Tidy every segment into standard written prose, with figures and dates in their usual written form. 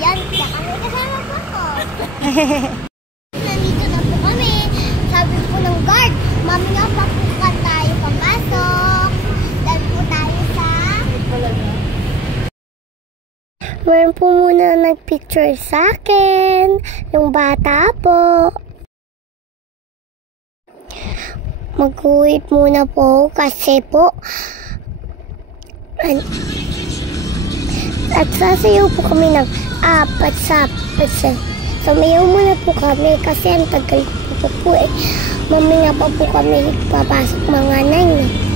yan. Kaya kami kasama po ako. Nandito na po kami. Sabi po ng guard, mamaya pa po ka tayo papasok. Dahil po tayo sa... Meron po muna nagpicture sa akin. Yung bata po. Mag-wait muna po kasi po at sasayaw po kami ng apat sa percent. Sumayaw muna po kami kasi ang tagal po eh. Mamaya pa po kami papasok mga 9.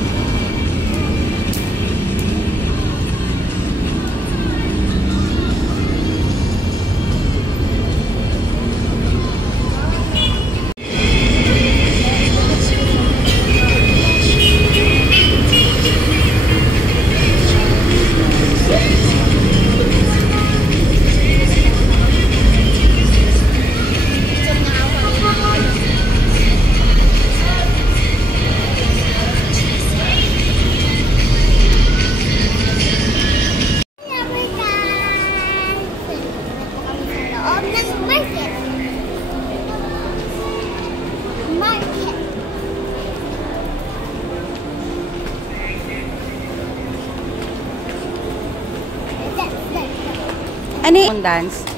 Ano yung dance?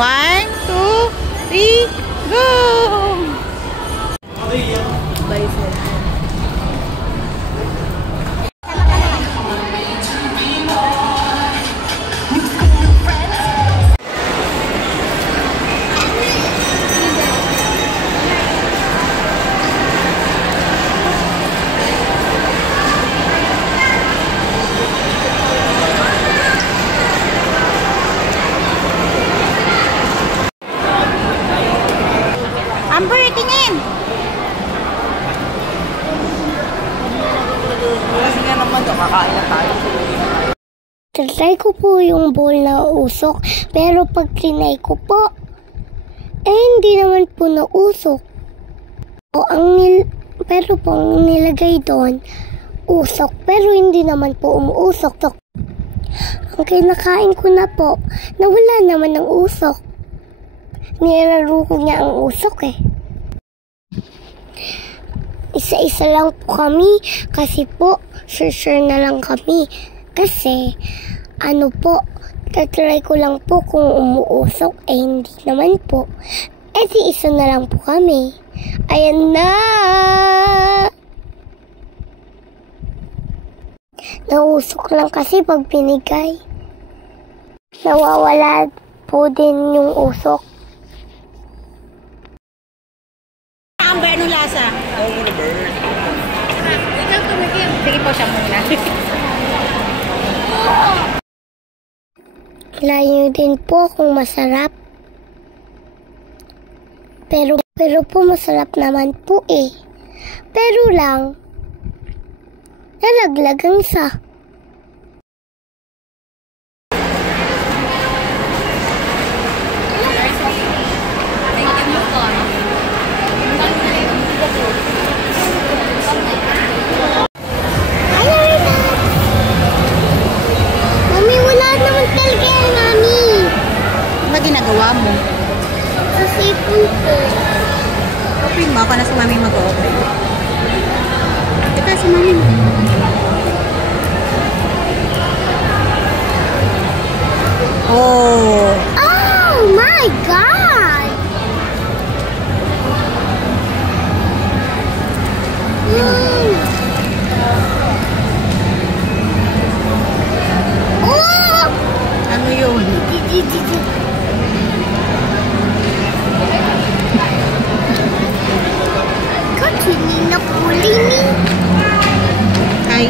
One, two, three, go! Bye, sir. Amber, tingin! Kasi nga naman daw, kakain na tayo. Try ko po yung bowl na usok, pero pag trinay ko po, hindi naman po nausok. Pero po ang nilagay doon, usok, pero hindi naman po umuusok. Ang kinakain ko na po, nawala naman ng usok. Nilaro ko niya ang usok eh. Isa-isa lang po kami kasi po sure na lang kami. Kasi tatry ko lang po kung umuusok hindi naman po. Di isa na lang po kami. Ayan na! Nausok lang kasi pag binigay. Nawawala po din yung usok. Amber, anong lasa? Ikaw tumigil. Sige po siya muna. Layo din po kung masarap. Pero po masarap naman po eh. Pero lang, nalaglag ang isa. Ginagawa mo? Sa sipon ko. Open mo? Ako na si mami mag-open. Ito si mami mo. Oh! Oh my God! Oh! Ano yun? Kanina kulay ni. Hi.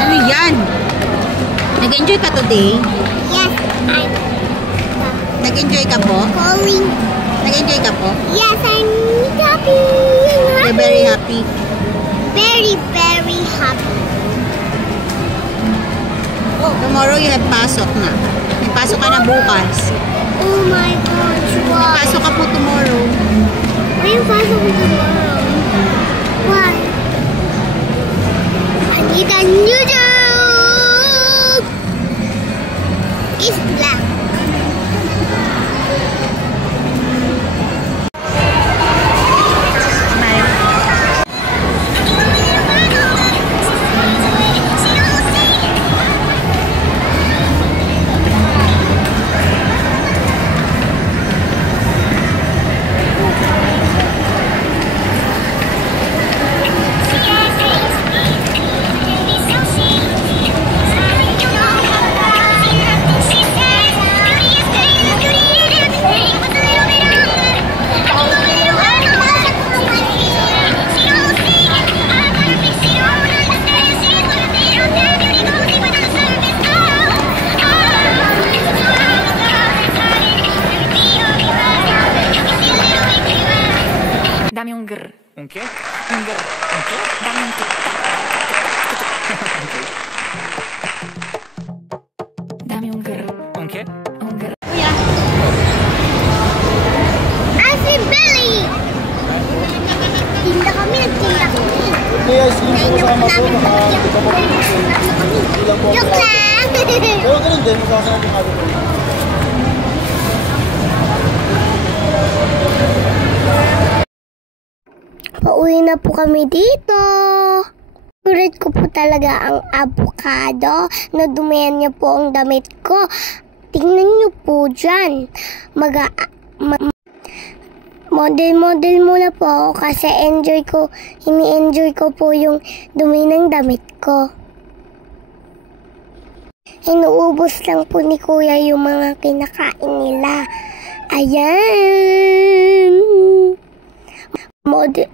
Ano yan? Nag-enjoy ka today? Yes, I'm Nag-enjoy ka po? calling. Nag-enjoy ka po? Yes, I'm happy. You're very happy. Very, very happy. Tomorrow you have pasok na. May pasok ka na bukas. Oh my gosh, why? Pasok ka po tomorrow. Why yung pasok ko tomorrow? Why? I need a new job! It's black. Dame un grr. ¿Un qué? Un grr. ¿Un qué? Dame un grr. Dame un grr. ¿Un qué? Un grr. Kuya. I see Billy! Tinda kami, nagtinda kami. Ngayon po namin pagkakit. Joke lang! Pero ganun din, masasama yung ano. Pauwi na po kami dito. Favorite ko po talaga ang avocado. Nadumihan niya po ang damit ko. Tingnan niyo po dyan. Model muna po ako kasi ini-enjoy ko po yung dumi ng damit ko. Inuubos lang po ni Kuya yung mga kinakain nila. Ayan! Model